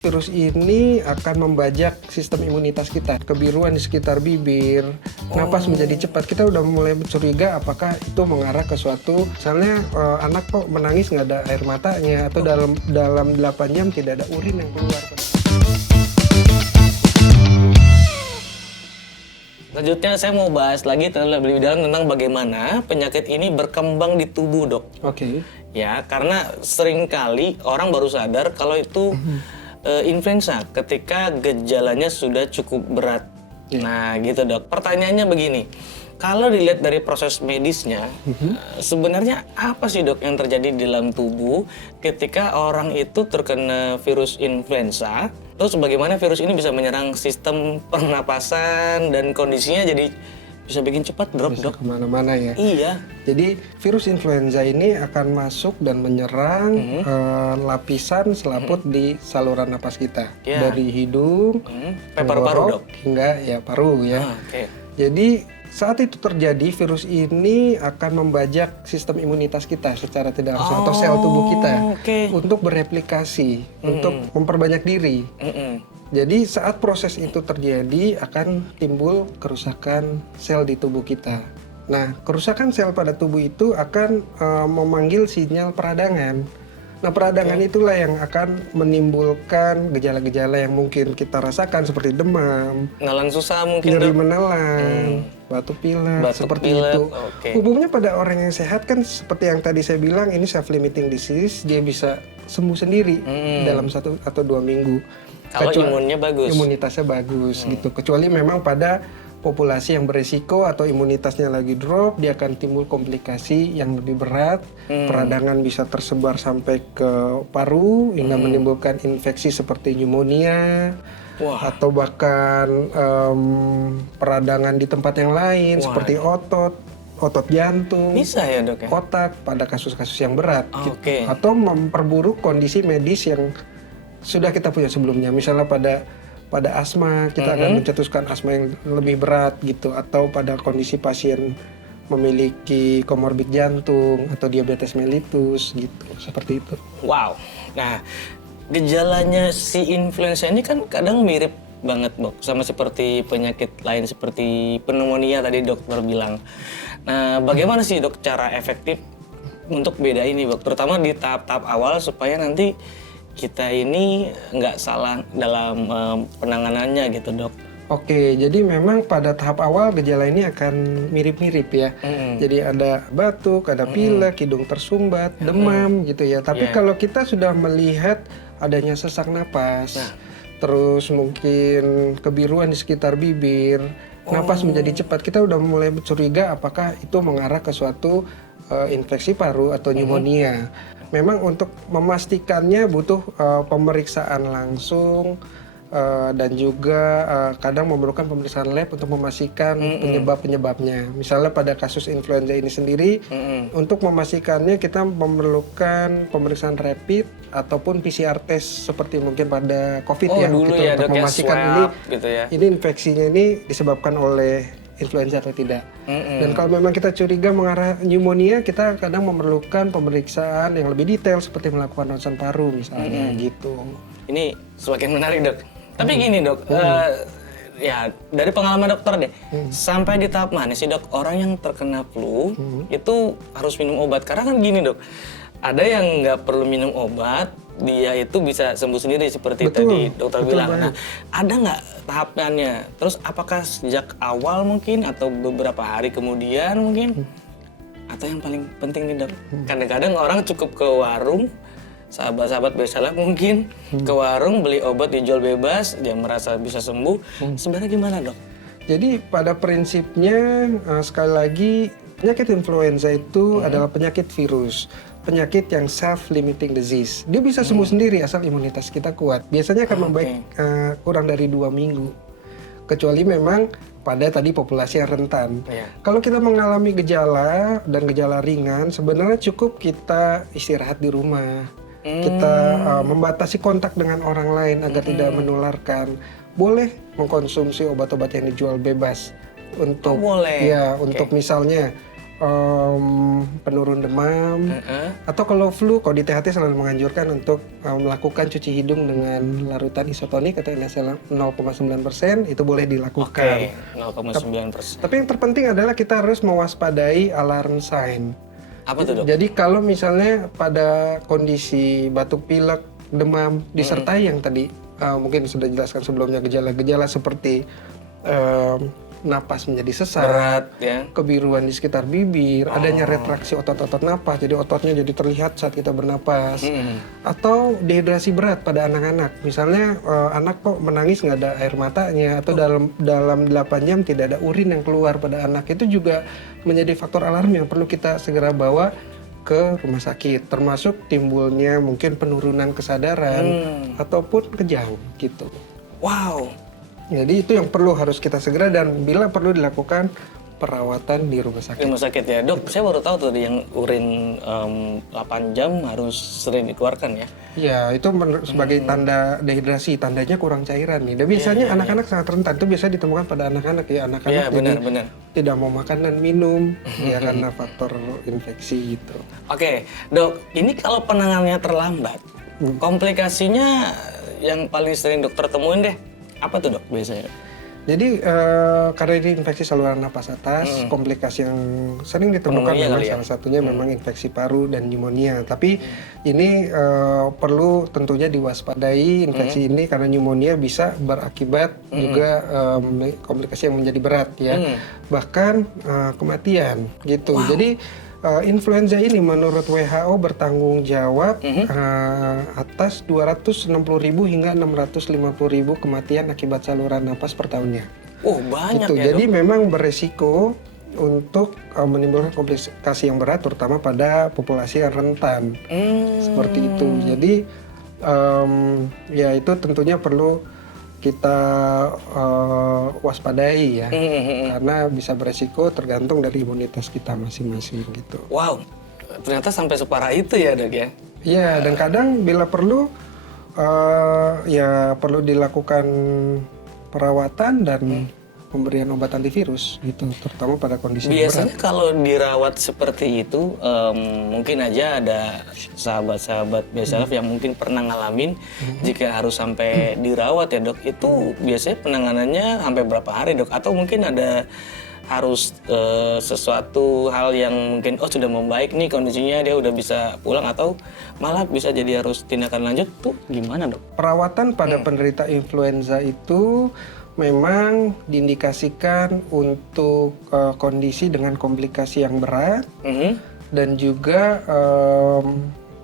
Virus ini akan membajak sistem imunitas kita. Kebiruan di sekitar bibir, napas menjadi cepat. Kita udah mulai curiga apakah itu mengarah ke suatu, misalnya anak kok menangis nggak ada air matanya, atau dalam 8 jam tidak ada urin yang keluar. Selanjutnya saya mau bahas lagi lebih dalam tentang bagaimana penyakit ini berkembang di tubuh, Dok. Oke. Ya, karena seringkali orang baru sadar kalau itu influenza ketika gejalanya sudah cukup berat. Nah, gitu, Dok. Pertanyaannya begini. Kalau dilihat dari proses medisnya, sebenarnya apa sih, Dok, yang terjadi di dalam tubuh ketika orang itu terkena virus influenza? Terus bagaimana virus ini bisa menyerang sistem pernapasan dan kondisinya jadi bisa bikin cepat drop, Bisa Dok? kemana-mana ya. Iya. Jadi virus influenza ini akan masuk dan menyerang lapisan selaput di saluran napas kita. Ya. Dari hidung, Paru-paru, Dok? hingga ya paru ya. Oke. Jadi saat itu terjadi, virus ini akan membajak sistem imunitas kita secara tidak langsung atau sel tubuh kita untuk bereplikasi, untuk memperbanyak diri. Jadi saat proses itu terjadi akan timbul kerusakan sel di tubuh kita. Nah, kerusakan sel pada tubuh itu akan memanggil sinyal peradangan. Nah, peradangan itulah yang akan menimbulkan gejala-gejala yang mungkin kita rasakan seperti demam, Nelan susah mungkin, nyeri Dok? menelan, batuk pilek, Batuk seperti pilek, itu. oke. Umumnya pada orang yang sehat kan seperti yang tadi saya bilang, ini self-limiting disease, dia bisa sembuh sendiri dalam 1 atau 2 minggu. Kalau imunnya bagus. Imunitasnya bagus gitu. Kecuali memang pada populasi yang beresiko atau imunitasnya lagi drop, dia akan timbul komplikasi yang lebih berat. Peradangan bisa tersebar sampai ke paru hingga menimbulkan infeksi seperti pneumonia. Atau bahkan peradangan di tempat yang lain seperti otot jantung, Bisa ya, Dok, ya? otak pada kasus-kasus yang berat. Oke. Atau memperburuk kondisi medis yang sudah kita punya sebelumnya. Misalnya pada asma, kita akan mencetuskan asma yang lebih berat gitu, atau pada kondisi pasien memiliki komorbid jantung atau diabetes mellitus gitu, seperti itu. Wow. Nah, gejalanya si influenza ini kan kadang mirip banget, Dok, sama seperti penyakit lain seperti pneumonia tadi dokter bilang. Nah, bagaimana sih, Dok, cara efektif untuk beda ini, Dok? Terutama di tahap-tahap awal supaya nanti kita ini nggak salah dalam penanganannya gitu, Dok. Oke, jadi memang pada tahap awal gejala ini akan mirip-mirip ya. Jadi ada batuk, ada pilek, hidung tersumbat, demam gitu ya. Tapi kalau kita sudah melihat adanya sesak napas, terus mungkin kebiruan di sekitar bibir, napas menjadi cepat, kita udah mulai curiga apakah itu mengarah ke suatu infeksi paru atau pneumonia. Memang untuk memastikannya butuh pemeriksaan langsung dan juga kadang memerlukan pemeriksaan lab untuk memastikan penyebab-penyebabnya. Misalnya pada kasus influenza ini sendiri, untuk memastikannya kita memerlukan pemeriksaan rapid ataupun PCR test seperti mungkin pada COVID ya, dulu gitu, ya, untuk Dok, ya, memastikan swab gitu ya. ini infeksinya ini disebabkan oleh influenza atau tidak. Dan kalau memang kita curiga mengarah pneumonia, kita kadang memerlukan pemeriksaan yang lebih detail seperti melakukan ronsen paru misalnya gitu. Ini semakin menarik, Dok. Tapi gini, Dok, ya dari pengalaman dokter deh, sampai di tahap mana sih, Dok, orang yang terkena flu itu harus minum obat? Karena kan gini, Dok, ada yang nggak perlu minum obat, dia itu bisa sembuh sendiri seperti tadi dokter bilang. Nah, ada nggak tahapannya? Terus apakah sejak awal mungkin atau beberapa hari kemudian mungkin? Atau yang paling penting nih, Dok, kadang-kadang orang cukup ke warung, sahabat-sahabat biasalah mungkin ke warung beli obat dijual bebas, dia merasa bisa sembuh. Sebenarnya gimana, Dok? Jadi pada prinsipnya sekali lagi penyakit influenza itu adalah penyakit virus. Penyakit yang self-limiting disease. Dia bisa sembuh sendiri asal imunitas kita kuat. Biasanya akan membaik kurang dari 2 minggu. Kecuali memang pada tadi populasi yang rentan. Kalau kita mengalami gejala dan gejala ringan, sebenarnya cukup kita istirahat di rumah. Kita membatasi kontak dengan orang lain agar tidak menularkan. Boleh mengkonsumsi obat-obat yang dijual bebas untuk untuk misalnya penurun demam, atau kalau flu, kalau di THT selalu menganjurkan untuk melakukan cuci hidung dengan larutan isotonik atau NaCl 0,9%, itu boleh dilakukan. Oke, 0,9%. Tapi yang terpenting adalah kita harus mewaspadai alarm sign. Apa tuh, Dok? Jadi kalau misalnya pada kondisi batuk pilek, demam, disertai yang tadi mungkin sudah jelaskan sebelumnya, gejala-gejala seperti napas menjadi sesak, Berat, ya. kebiruan di sekitar bibir, adanya retraksi otot-otot napas, jadi ototnya jadi terlihat saat kita bernapas, atau dehidrasi berat pada anak-anak. Misalnya anak kok menangis nggak ada air matanya, atau dalam 8 jam tidak ada urin yang keluar pada anak, itu juga menjadi faktor alarm yang perlu kita segera bawa ke rumah sakit, termasuk timbulnya mungkin penurunan kesadaran ataupun kejang gitu. Wow. Jadi itu yang harus kita segera, dan bila perlu dilakukan perawatan di rumah sakit. Rumah sakit ya, Dok. Saya baru tahu tuh yang urin 8 jam harus sering dikeluarkan ya. Ya, itu sebagai tanda dehidrasi, tandanya kurang cairan nih. Dan biasanya anak-anak sangat rentan, itu biasa ditemukan pada anak-anak ya. Anak-anak benar. tidak mau makan dan minum ya karena faktor infeksi gitu. Oke, Dok. Ini kalau penanganannya terlambat, komplikasinya yang paling sering dokter temuin deh, apa tuh, Dok, biasanya? Jadi karena ini infeksi saluran napas atas, komplikasi yang sering ditemukan memang salah satunya memang infeksi paru dan pneumonia. Tapi ini perlu tentunya diwaspadai infeksi ini, karena pneumonia bisa berakibat juga komplikasi yang menjadi berat ya, bahkan kematian gitu. Jadi influenza ini menurut WHO bertanggung jawab atas 260.000 hingga 650.000 kematian akibat saluran napas per tahunnya. Banyak gitu. ya, Jadi Dok? memang beresiko untuk menimbulkan komplikasi yang berat, terutama pada populasi yang rentan. Seperti itu. Jadi ya itu tentunya perlu kita waspadai ya, karena bisa beresiko tergantung dari imunitas kita masing-masing gitu. Wow, ternyata sampai separah itu ya, Dok ya? Ya, dan kadang bila perlu ya perlu dilakukan perawatan dan pemberian obat antivirus gitu, terutama pada kondisi Biasanya berat. kalau dirawat seperti itu, mungkin aja ada sahabat-sahabat BSLF yang mungkin pernah ngalamin jika harus sampai dirawat ya, Dok. Itu biasanya penanganannya sampai berapa hari, Dok? Atau mungkin ada harus sesuatu hal yang mungkin sudah membaik nih kondisinya, dia udah bisa pulang, atau malah bisa jadi harus tindakan lanjut tuh gimana, Dok? Perawatan pada penderita influenza itu memang diindikasikan untuk kondisi dengan komplikasi yang berat dan juga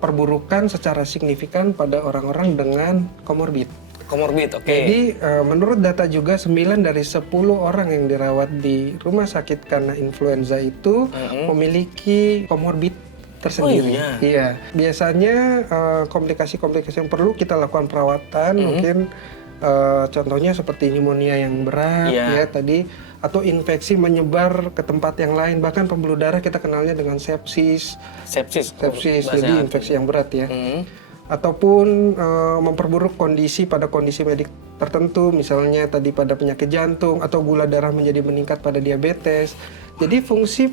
perburukan secara signifikan pada orang-orang dengan komorbid. Komorbid, oke. Jadi menurut data juga 9 dari 10 orang yang dirawat di rumah sakit karena influenza itu memiliki komorbid tersendiri. Iya. Biasanya komplikasi-komplikasi yang perlu kita lakukan perawatan mungkin contohnya seperti pneumonia yang berat ya tadi, atau infeksi menyebar ke tempat yang lain, bahkan pembuluh darah kita kenalnya dengan sepsis jadi infeksi yang berat ya. Ataupun memperburuk kondisi pada kondisi medik tertentu, misalnya tadi pada penyakit jantung, atau gula darah menjadi meningkat pada diabetes. Jadi fungsi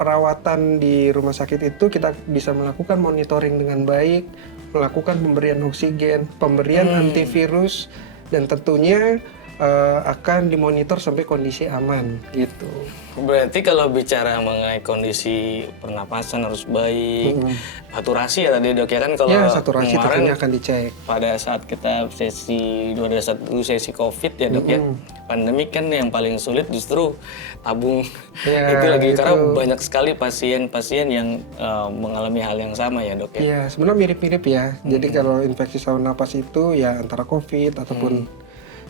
perawatan di rumah sakit itu kita bisa melakukan monitoring dengan baik, melakukan pemberian oksigen, pemberian antivirus, dan tentunya akan dimonitor sampai kondisi aman gitu. Berarti kalau bicara mengenai kondisi pernapasan harus baik, saturasi ya tadi, Dok ya, kan kalau saturasi tentunya akan dicek. Pada saat kita sesi COVID ya, Dok ya, pandemi kan yang paling sulit justru tabung itu lagi, karena banyak sekali pasien-pasien yang mengalami hal yang sama ya, Dok ya. Iya, sebenarnya mirip-mirip ya. Jadi kalau infeksi saluran napas itu ya antara COVID ataupun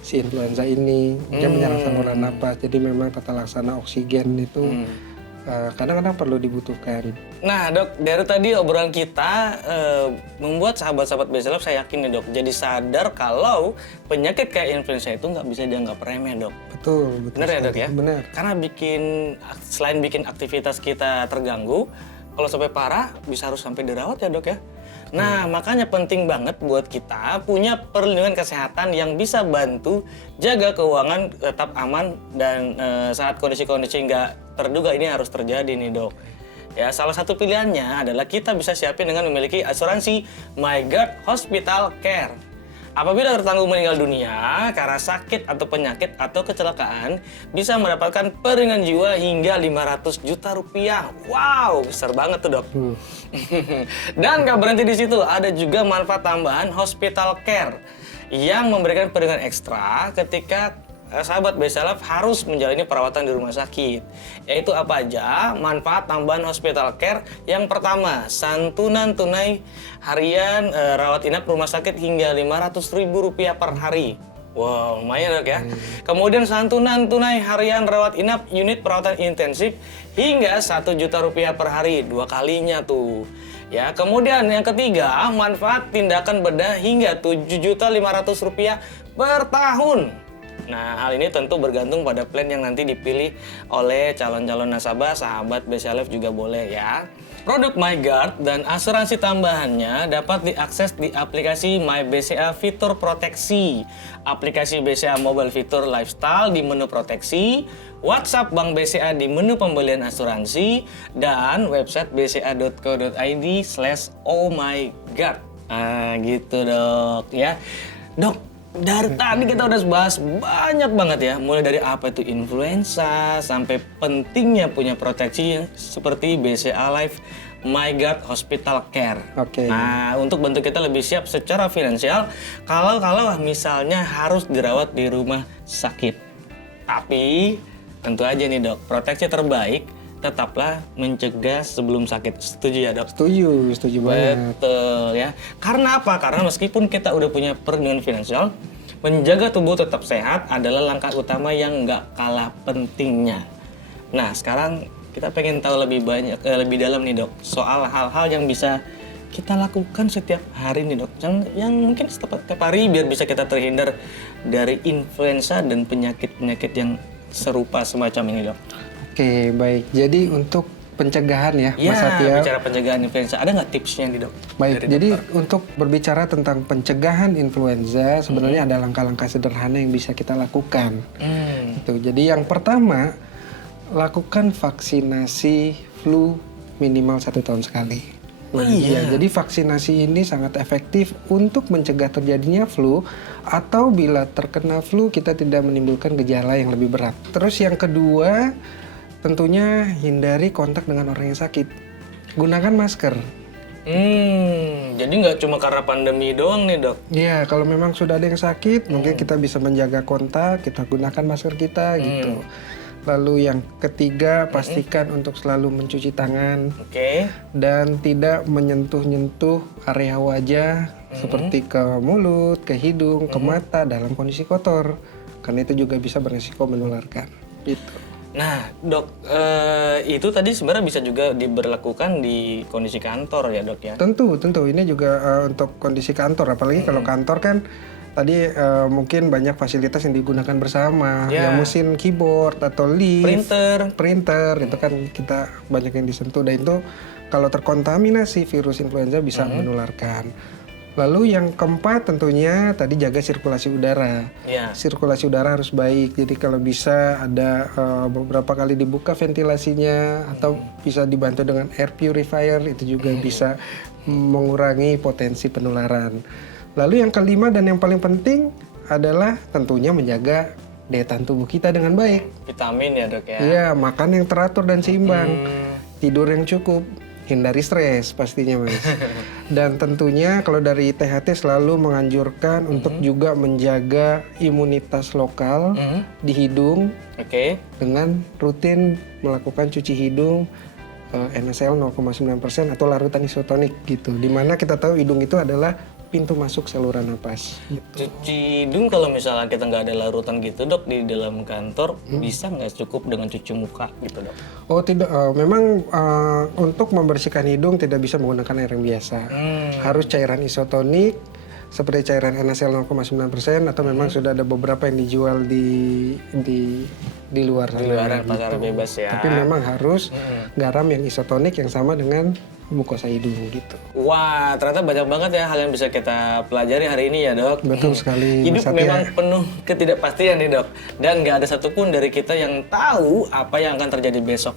si influenza ini, dia menyerang saluran napas. Jadi memang tata laksana oksigen itu kadang-kadang perlu dibutuhkan. Nah, Dok, dari tadi obrolan kita membuat sahabat-sahabat BSLF, saya yakin nih, Dok, jadi sadar kalau penyakit kayak influenza itu nggak bisa dianggap remeh, Dok. Betul. Benar ya, Dok ya? Benar. Karena selain bikin aktivitas kita terganggu, kalau sampai parah bisa harus sampai dirawat ya, Dok ya. Nah, makanya penting banget buat kita punya perlindungan kesehatan yang bisa bantu jaga keuangan tetap aman, dan saat kondisi-kondisi nggak terduga ini harus terjadi nih dok. Ya, salah satu pilihannya adalah kita bisa siapin dengan memiliki asuransi MyGuard Hospital Care. Apabila tetangga meninggal dunia karena sakit atau penyakit atau kecelakaan, bisa mendapatkan peringan jiwa hingga 500 juta rupiah. Wow, besar banget tuh dok. Dan gak berhenti di situ, ada juga manfaat tambahan Hospital Care yang memberikan peringan ekstra ketika sahabat BCA Life harus menjalani perawatan di rumah sakit. Yaitu apa aja manfaat tambahan Hospital Care? Yang pertama, santunan tunai harian rawat inap rumah sakit hingga Rp500.000 per hari. Wow, lumayan dok ya. Kemudian santunan tunai harian rawat inap unit perawatan intensif hingga Rp1 juta per hari, 2 kalinya tuh. Ya, kemudian yang ketiga, manfaat tindakan bedah hingga Rp7.500.000 per tahun. Nah, hal ini tentu bergantung pada plan yang nanti dipilih oleh calon-calon nasabah, sahabat BCA Life juga boleh ya. Produk MyGuard dan asuransi tambahannya dapat diakses di aplikasi MyBCA Fitur Proteksi, aplikasi BCA Mobile Fitur Lifestyle di menu proteksi, WhatsApp Bank BCA di menu pembelian asuransi, dan website bca.co.id/ohmyguard. Nah, gitu dok ya. Dok, dari tadi kita udah bahas banyak banget ya, mulai dari apa itu influenza sampai pentingnya punya proteksi seperti BCA Life MyGuard Hospital Care. Oke. Nah, untuk bantu kita lebih siap secara finansial kalau misalnya harus dirawat di rumah sakit. Tapi tentu aja nih dok, proteksi terbaik tetaplah mencegah sebelum sakit. Setuju ya dok? Setuju banget. Betul ya. Karena apa? Karena meskipun kita udah punya perlindungan finansial, menjaga tubuh tetap sehat adalah langkah utama yang nggak kalah pentingnya. Nah, sekarang kita pengen tahu lebih banyak, lebih dalam nih dok, soal hal-hal yang bisa kita lakukan setiap hari nih dok. Yang mungkin setiap hari biar bisa kita terhindar dari influenza dan penyakit-penyakit yang serupa semacam ini dok. Oke, baik. Jadi untuk pencegahan ya, Mas Satya. Bicara pencegahan influenza, ada nggak tipsnya nih dok? Baik, jadi untuk berbicara tentang pencegahan influenza, sebenarnya ada langkah-langkah sederhana yang bisa kita lakukan. Gitu. Jadi yang pertama, lakukan vaksinasi flu minimal 1 tahun sekali. Oh iya. Ya, jadi vaksinasi ini sangat efektif untuk mencegah terjadinya flu, atau bila terkena flu kita tidak menimbulkan gejala yang lebih berat. Terus yang kedua, tentunya hindari kontak dengan orang yang sakit. Gunakan masker. Jadi nggak cuma karena pandemi doang nih dok? Iya, kalau memang sudah ada yang sakit, mungkin kita bisa menjaga kontak, kita gunakan masker kita gitu. Lalu yang ketiga, pastikan untuk selalu mencuci tangan. Dan tidak menyentuh-nyentuh area wajah seperti ke mulut, ke hidung, ke mata dalam kondisi kotor. Karena itu juga bisa beresiko menularkan. Gitu. Nah dok, itu tadi sebenarnya bisa juga diberlakukan di kondisi kantor ya dok ya? Tentu. Ini juga untuk kondisi kantor. Apalagi kalau kantor kan tadi mungkin banyak fasilitas yang digunakan bersama. Ya, mesin keyboard atau lift. Printer. Itu kan kita banyak yang disentuh. Dan itu kalau terkontaminasi virus influenza bisa menularkan. Lalu yang keempat tentunya tadi jaga sirkulasi udara. Sirkulasi udara harus baik. Jadi kalau bisa ada beberapa kali dibuka ventilasinya, atau bisa dibantu dengan air purifier, itu juga bisa mengurangi potensi penularan. Lalu yang kelima dan yang paling penting adalah tentunya menjaga daya tahan tubuh kita dengan baik. Vitamin ya dok ya? Iya, makan yang teratur dan seimbang, tidur yang cukup. Hindari stres pastinya Mas. Dan tentunya kalau dari THT selalu menganjurkan untuk juga menjaga imunitas lokal di hidung dengan rutin melakukan cuci hidung NaCl 0,9% atau larutan isotonik gitu. Dimana kita tahu hidung itu adalah pintu masuk saluran napas. Cuci hidung kalau misalnya kita nggak ada larutan gitu dok di dalam kantor, bisa nggak cukup dengan cuci muka gitu dok? Oh tidak, memang untuk membersihkan hidung tidak bisa menggunakan air yang biasa. Harus cairan isotonik seperti cairan NaCl 0,9%, atau memang sudah ada beberapa yang dijual di luar sana. Di luar pasar bebas ya. Tapi memang harus garam yang isotonik yang sama dengan mukosa hidung gitu. Wah, ternyata banyak banget ya hal yang bisa kita pelajari hari ini ya dok. Betul sekali. Hidup Mas Satya. memang penuh ketidakpastian nih dok. Dan nggak ada satupun dari kita yang tahu apa yang akan terjadi besok.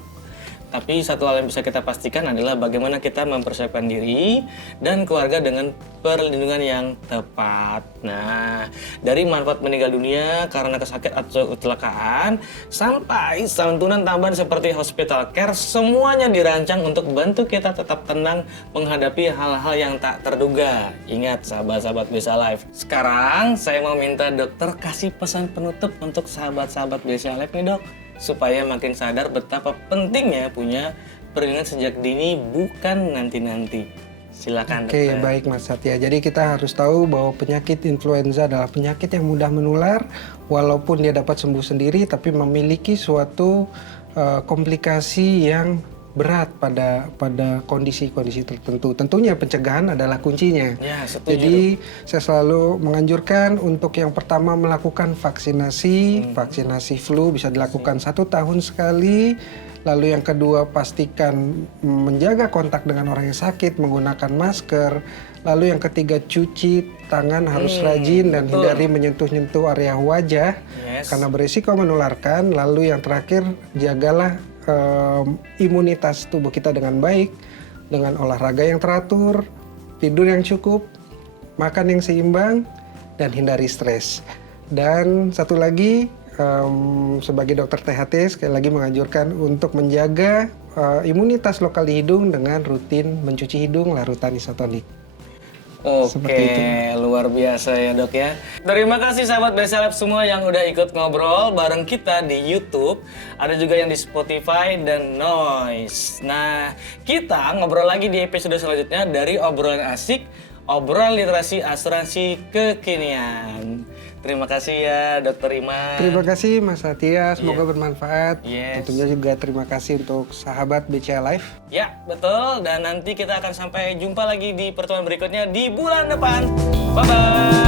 Tapi satu hal yang bisa kita pastikan adalah bagaimana kita mempersiapkan diri dan keluarga dengan perlindungan yang tepat. Nah, dari manfaat meninggal dunia karena kesakit atau kecelakaan sampai santunan tambahan seperti hospital care, semuanya dirancang untuk bantu kita tetap tenang menghadapi hal-hal yang tak terduga. Ingat sahabat-sahabat BCA Life. Sekarang saya mau minta dokter kasih pesan penutup untuk sahabat-sahabat BCA Life nih dok, supaya makin sadar betapa pentingnya punya perlindungan sejak dini, bukan nanti-nanti. Silakan Oke, dokter. baik Mas Satya. Jadi kita harus tahu bahwa penyakit influenza adalah penyakit yang mudah menular, walaupun dia dapat sembuh sendiri, tapi memiliki suatu komplikasi yang berat pada kondisi-kondisi tertentu. Tentunya pencegahan adalah kuncinya. Ya, setuju. Jadi saya selalu menganjurkan untuk yang pertama melakukan vaksinasi. Vaksinasi flu bisa dilakukan 1 tahun sekali. Lalu yang kedua pastikan menjaga kontak dengan orang yang sakit menggunakan masker. Lalu yang ketiga cuci tangan harus rajin dan hindari menyentuh-nyentuh area wajah karena berisiko menularkan. Lalu yang terakhir jagalah imunitas tubuh kita dengan baik dengan olahraga yang teratur, tidur yang cukup, makan yang seimbang, dan hindari stres. Dan satu lagi, sebagai dokter THT sekali lagi menganjurkan untuk menjaga imunitas lokal di hidung dengan rutin mencuci hidung larutan isotonik. Oke, luar biasa ya dok ya. Terima kasih sahabat BCA Life semua yang udah ikut ngobrol bareng kita di YouTube. Ada juga yang di Spotify dan Noise. Nah, kita ngobrol lagi di episode selanjutnya dari obrolan asik, obrolan literasi asuransi kekinian. Terima kasih ya Dokter Iman. Terima kasih Mas Satya, semoga bermanfaat. Yes. Tentunya juga terima kasih untuk sahabat BCA Life. Ya, betul. Dan nanti kita akan sampai jumpa lagi di pertemuan berikutnya di bulan depan. Bye-bye.